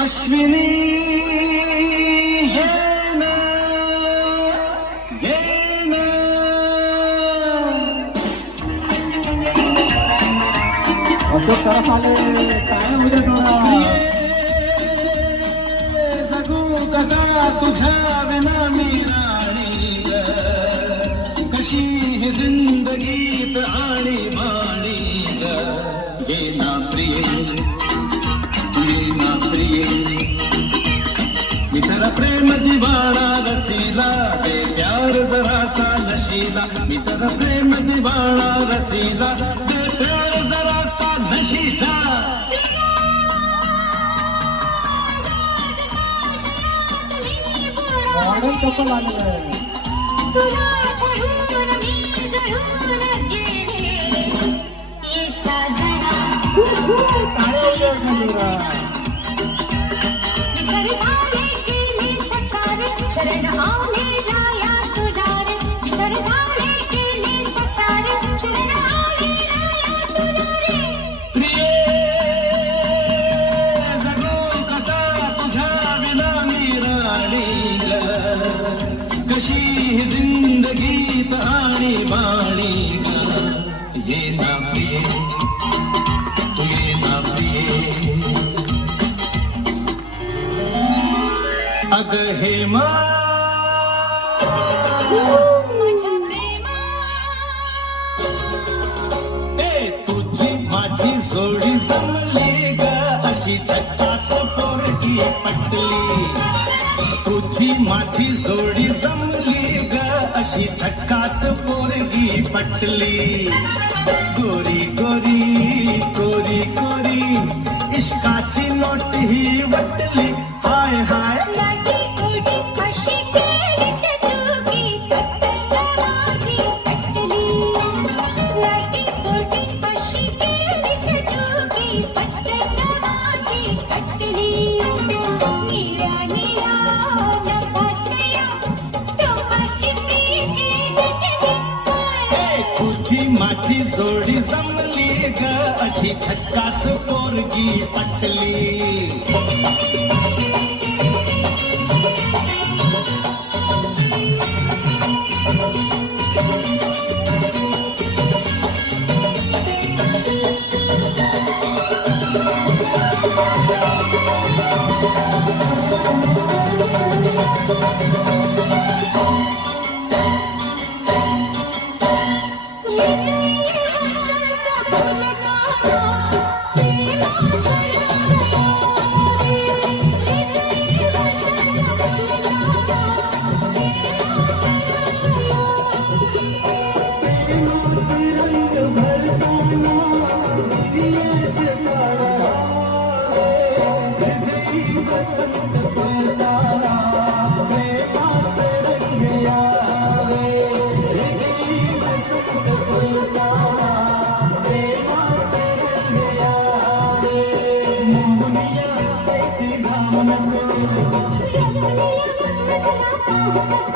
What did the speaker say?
अश्विनी येन येन अशोक सराफ आले टाळ्यामध्ये जोडा जगू कसा तुझ्या विना मी राणी ग कशी ही जिंदगीत आणि बाणी ग ये ना प्रिये ये ना प्रिये मी तेरा प्रेम दीवाना रसीला दे प्यार जरा सा नशीला मी तेरा प्रेम दीवाना रसीला दे प्यार जरा सा नशीला मॉडेल कसं लागलं आहे तुला छळून मी जळून गेले ये साजना टाळ्यामध्ये जोडा विसर झाले गेले सकारे शरण आले राया तुला रे विसर झाले गेले सकारे शरण आले राया तुला रे प्रिये जगू कसा तुझ्या विना मी राणी ग कशी ही जिंदगीत आणि बाणी ग ये ना प्रिये तू ये ना प्रिये अग हेमा माझ्या प्रेमा ए तुझी माझी जोडी जमली ग अशी झक्कास पोरगी पटली तुझी माझी जोडी जमली ग अशी झक्कास पोरगी पटली गोरी गोरी कोरी कोरी इश्काची नोट ही वटली हाय हाय लाटी उडी अशी केली से तुगी पटकन माझी पटली लाटी उडी अशी केली से तुगी पटकन माझी पटली नीरा नीरा नभतया तोहाची प्रीती नटली ए, तुझी माझी जोडी जमली ग अशी झक्कास पोरगी पटली Thank you.